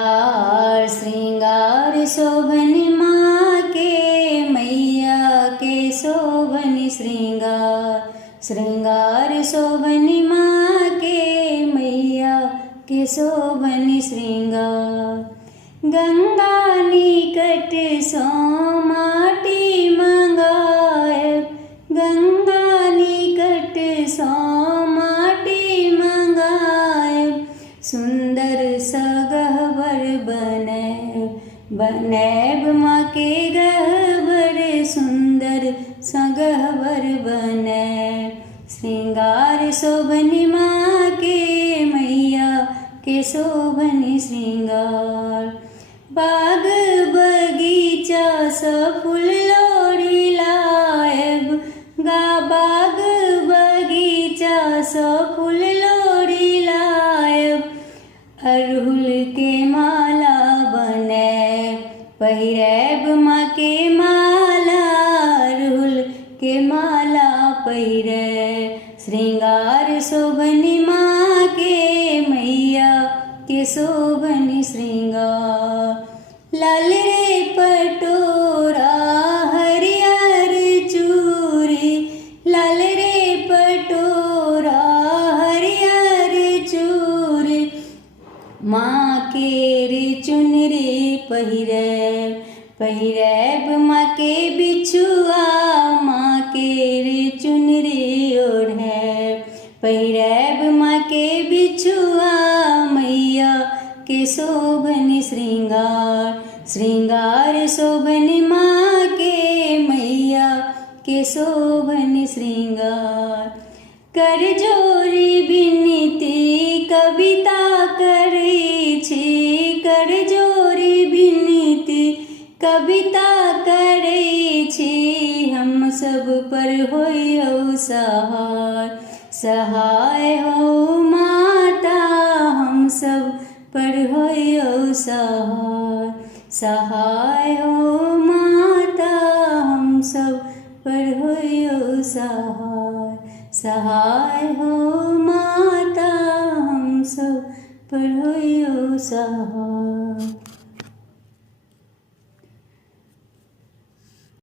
हार श्रृंगार शोभन माँ के मैया के शोभन श्रृंगार, श्रृंगार शोभन माँ के मैया के शोभन श्रृंगार। गंगा निकट सो माटी मंगाए, गंगा निकट सो माटी मंगाए। सुंदर सगहवर बनैब माँ के गहवर, सुंदर सगहवर बनैब। श्रृंगार शोभन माँ के मैया के शोभन श्रृंगार। बाग बगीचा स फूल लोड़ी लाएब, बाग बगीचा स फूल लोड़ी लाएब। अड़हुल के माला बनैब, पहिरैब माँ के माला, अड़हुल के माला पहिरैब। श्रृंगार शोभन माँ के मैया के शोभन श्रृंगार। लाल रे पटोरा हरियर चूड़ी, लाल रे पटोरा हरियर चूड़ी। माँ के रे चुनरी पहिरैब, पहिरैब माँ के बिछुआ, माँ के रे चुनरी ओढ़ैब। पहिरैब माँ के बिछुआ मैया के शोभन श्रृंगार, श्रृंगार शोभन माँ के मैया के शोभन श्रृंगार। कर जोरी विनती कविता करै छी, कर जोरी विनती कविता करै छी। हम सब पर होइयौ सहाय, सहाय हो माता हम सब पर होइयौ सहाय, सहाय हो माता हम सब पर होइयौ सहाय, सहाय हो माता हम सब पर होइयौ सहाय।